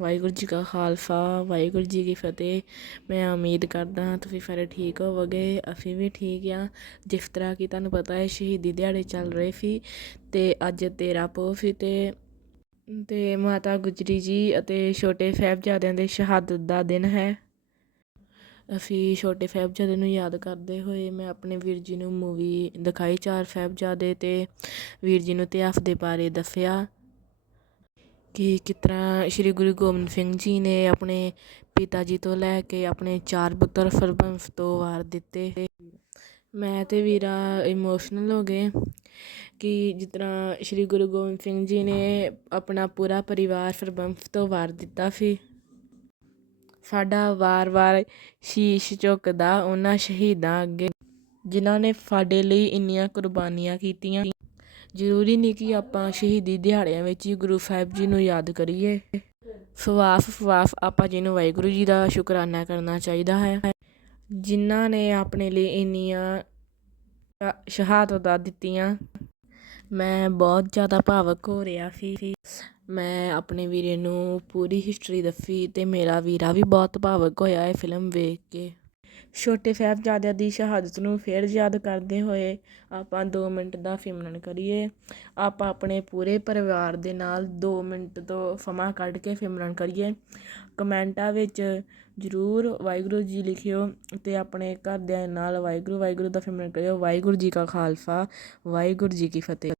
ਵਾਹਿਗੁਰੂ ਜੀ ਕਾ ਖਾਲਸਾ, ਵਾਹਿਗੁਰੂ ਜੀ ਕੀ ਫਤਿਹ। ਮੈਂ ਉਮੀਦ ਕਰਦਾ ਹਾਂ ਤੁਸੀਂ ਸਾਰੇ ਠੀਕ ਹੋਵੋਗੇ, ਅਸੀਂ ਵੀ ਠੀਕ ਆ ਜਿਸ ਤਰ੍ਹਾਂ ਕਿ ਤੁਹਾਨੂੰ ਪਤਾ ਹੈ, ਸ਼ਹੀਦੀ ਦਿਹਾੜੇ ਚੱਲ ਰਹੇ ਸੀ ਤੇ ਅੱਜ 13 ਪੋ ਸੀ ਤੇ ਤੇ ਮਾਤਾ ਗੁਜਰੀ ਜੀ ਅਤੇ ਛੋਟੇ ਸਾਹਿਬਜ਼ਾਦਿਆਂ ਦੇ ਸ਼ਹਾਦਤ ਦਾ ਦਿਨ ਹੈ। ਅਸੀਂ ਛੋਟੇ ਸਾਹਿਬਜ਼ਾਦੇ ਨੂੰ ਯਾਦ ਕਰਦੇ ਹੋਏ ਮੈਂ ਆਪਣੇ ਵੀਰ ਜੀ ਨੂੰ ਮੂਵੀ ਦਿਖਾਈ ਚਾਰ ਸਾਹਿਬਜ਼ਾਦੇ ਤੇ ਵੀਰ ਜੀ ਨੂੰ ਇਤਿਹਾਸ ਦੇ ਬਾਰੇ ਦੱਸਿਆ। ਕਿ ਕਿਸ ਤਰ੍ਹਾਂ ਸ਼੍ਰੀ ਗੁਰੂ ਗੋਬਿੰਦ ਸਿੰਘ ਜੀ ਨੇ ਆਪਣੇ ਪਿਤਾ ਜੀ ਤੋਂ ਲੈ ਕੇ ਆਪਣੇ ਚਾਰ ਪੁੱਤਰ ਸਰਬੰਸ ਤੋਂ ਵਾਰ ਦਿੱਤੇ। ਮੈਂ ਤੇ ਵੀਰਾ ਇਮੋਸ਼ਨਲ ਹੋ ਗਏ ਕਿ ਜਿਸ ਤਰ੍ਹਾਂ ਸ਼੍ਰੀ ਗੁਰੂ ਗੋਬਿੰਦ ਸਿੰਘ ਜੀ ਨੇ ਆਪਣਾ ਪੂਰਾ ਪਰਿਵਾਰ ਸਰਬੰਸ ਤੋਂ ਵਾਰ ਦਿੱਤਾ ਸੀ। ਸਾਡਾ ਵਾਰ-ਵਾਰ ਸ਼ੀਸ਼ ਝੁਕਦਾ ਉਹਨਾਂ ਸ਼ਹੀਦਾਂ ਅੱਗੇ, ਜਿਨ੍ਹਾਂ ਨੇ ਸਾਡੇ ਲਈ ਇੰਨੀਆਂ ਕੁਰਬਾਨੀਆਂ ਕੀਤੀਆਂ। ਜ਼ਰੂਰੀ ਨਹੀਂ ਕਿ ਆਪਾਂ ਸ਼ਹੀਦੀ ਦਿਹਾੜਿਆਂ ਵਿੱਚ ਹੀ ਗੁਰੂ ਸਾਹਿਬ ਜੀ ਨੂੰ ਯਾਦ ਕਰੀਏ। ਸਵਾਸ ਸਵਾਸ ਆਪਾਂ ਜੀ ਨੂੰ ਵਾਹਿਗੁਰੂ ਜੀ ਦਾ ਸ਼ੁਕਰਾਨਾ ਕਰਨਾ ਚਾਹੀਦਾ ਹੈ। ਜਿਨ੍ਹਾਂ ਨੇ ਆਪਣੇ ਲਈ ਇੰਨੀਆਂ ਸ਼- ਸ਼ਹਾਦਤਾਂ ਦਿੱਤੀਆਂ, ਮੈਂ ਬਹੁਤ ਜ਼ਿਆਦਾ ਭਾਵਕ ਹੋ ਰਿਹਾ ਸੀ। ਮੈਂ ਆਪਣੇ ਵੀਰੇ ਨੂੰ ਪੂਰੀ ਹਿਸਟਰੀ ਦੱਸੀ ਤੇ ਮੇਰਾ ਵੀਰਾ ਵੀ ਬਹੁਤ ਭਾਵਕ ਹੋਇਆ ਇਹ ਫਿਲਮ ਵੇਖ ਕੇ। ਛੋਟੇ ਸਾਹਿਬਜ਼ਾਦਿਆਂ ਦੀ ਸ਼ਹਾਦਤ ਨੂੰ ਫਿਰ ਯਾਦ ਕਰਦੇ ਹੋਏ ਆਪਾਂ ਦੋ ਮਿੰਟ ਦਾ ਸਿਮਰਨ ਕਰੀਏ। ਆਪਾਂ ਆਪਣੇ ਪੂਰੇ ਪਰਿਵਾਰ ਦੇ ਨਾਲ ਦੋ ਮਿੰਟ ਤੋਂ ਸਮਾਂ ਕੱਢ ਕੇ ਸਿਮਰਨ ਕਰੀਏ। ਕਮੈਂਟਾਂ ਵਿੱਚ ਜ਼ਰੂਰ ਵਾਹਿਗੁਰੂ ਜੀ ਲਿਖਿਓ ਅਤੇ ਆਪਣੇ ਘਰਦਿਆਂ ਨਾਲ ਵਾਹਿਗੁਰੂ ਵਾਹਿਗੁਰੂ ਦਾ ਸਿਮਰਨ ਕਰਿਓ। ਵਾਹਿਗੁਰੂ ਜੀ ਕਾ ਖਾਲਸਾ, ਵਾਹਿਗੁਰੂ ਜੀ ਕੀ ਫਤਿਹ।